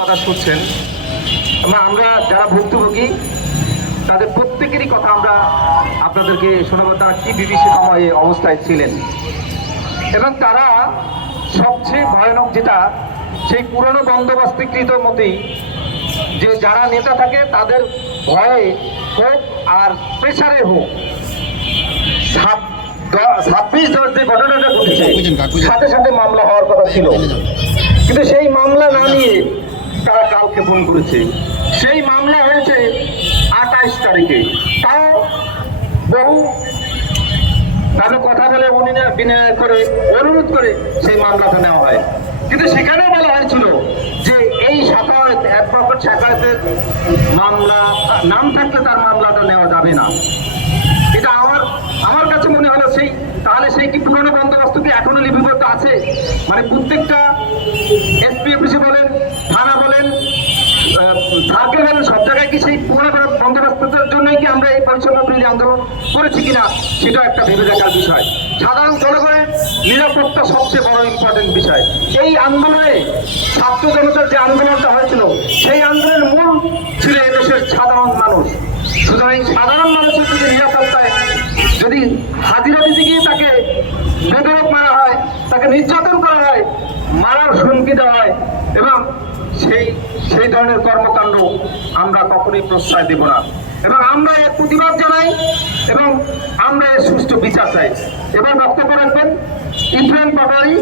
কথা শুনছেন আমরা যারা ভুক্তভোগী তাদের প্রত্যেকেরই কথা আমরা আপনাদেরকে শোনাবো তারা কি বিভীষিকাময় অবস্থায় ছিলেন। এবং তারা সবচেয়ে ভয়ানক যেটা সেই পুরনো বন্দোবস্তীকৃত মতেই যে যারা নেতা থাকে তাদের ভয়ে হোক আর প্রেসারে হোক। ছাব্বিশ দশ যে ঘটনাটা ঘটেছে সাথে সাথে মামলা হওয়ার কথা ছিল। কিন্তু সেই মামলা না নিয়ে তারা কালকে ফোন করেছে। সেই মামলা হয়েছে আঠাইশ তারিখে। তাও বহু তাহলে কথা বলে বিনয় করে, অনুরোধ করে সেই মামলাটা নেওয়া হয়। কিন্তু সেখানেও বলা হয়েছিল যে এই শাখায়ত অ্যাডভোকেট শাখায়তের মামলা, নাম থাকলে তার মামলাটা নেওয়া যাবে না। এটা আমার আমার কাছে মনে হলো সেই, তাহলে সেই কি পুরনো বন্দোবস্ত কি এখনও লিপিবদ্ধ আছে? মানে প্রত্যেকটা এসপি অফিসে বলেন সার্কেল বলেন সব জায়গায় কি সেই পুরনো বন্দোবস্তের জন্যই কি আমরা এই পরিচ্ছন্ন বিরোধী আন্দোলন করেছি কিনা সেটা একটা ভেবে দেখার বিষয়। সাধারণ জনগণের নিরাপত্তা সবচেয়ে বড় ইম্পর্টেন্ট বিষয়। এই আন্দোলনে ছাত্র জনতার যে আন্দোলনটা হয়েছিল, সেই আন্দোলনের মূল ছিল এদেশের সাধারণ মানুষ। সুতরাং এই সাধারণ মানুষের যদি নিরাপত্তায় যদি হাজিরা দিতে গিয়ে তাকে বেদরক মারা হয়, তাকে নির্যাতন করা মারার হুমকি দেওয়া হয় এবং সেই সেই ধরনের কর্মকাণ্ড আমরা কখনোই প্রশ্রয় দেব না। এবং আমরা এর প্রতিবাদ জানাই এবং আমরা এর সুষ্ঠু বিচার চাই। এবার বক্তব্য রাখবেন ইব্রাহিম পাটারি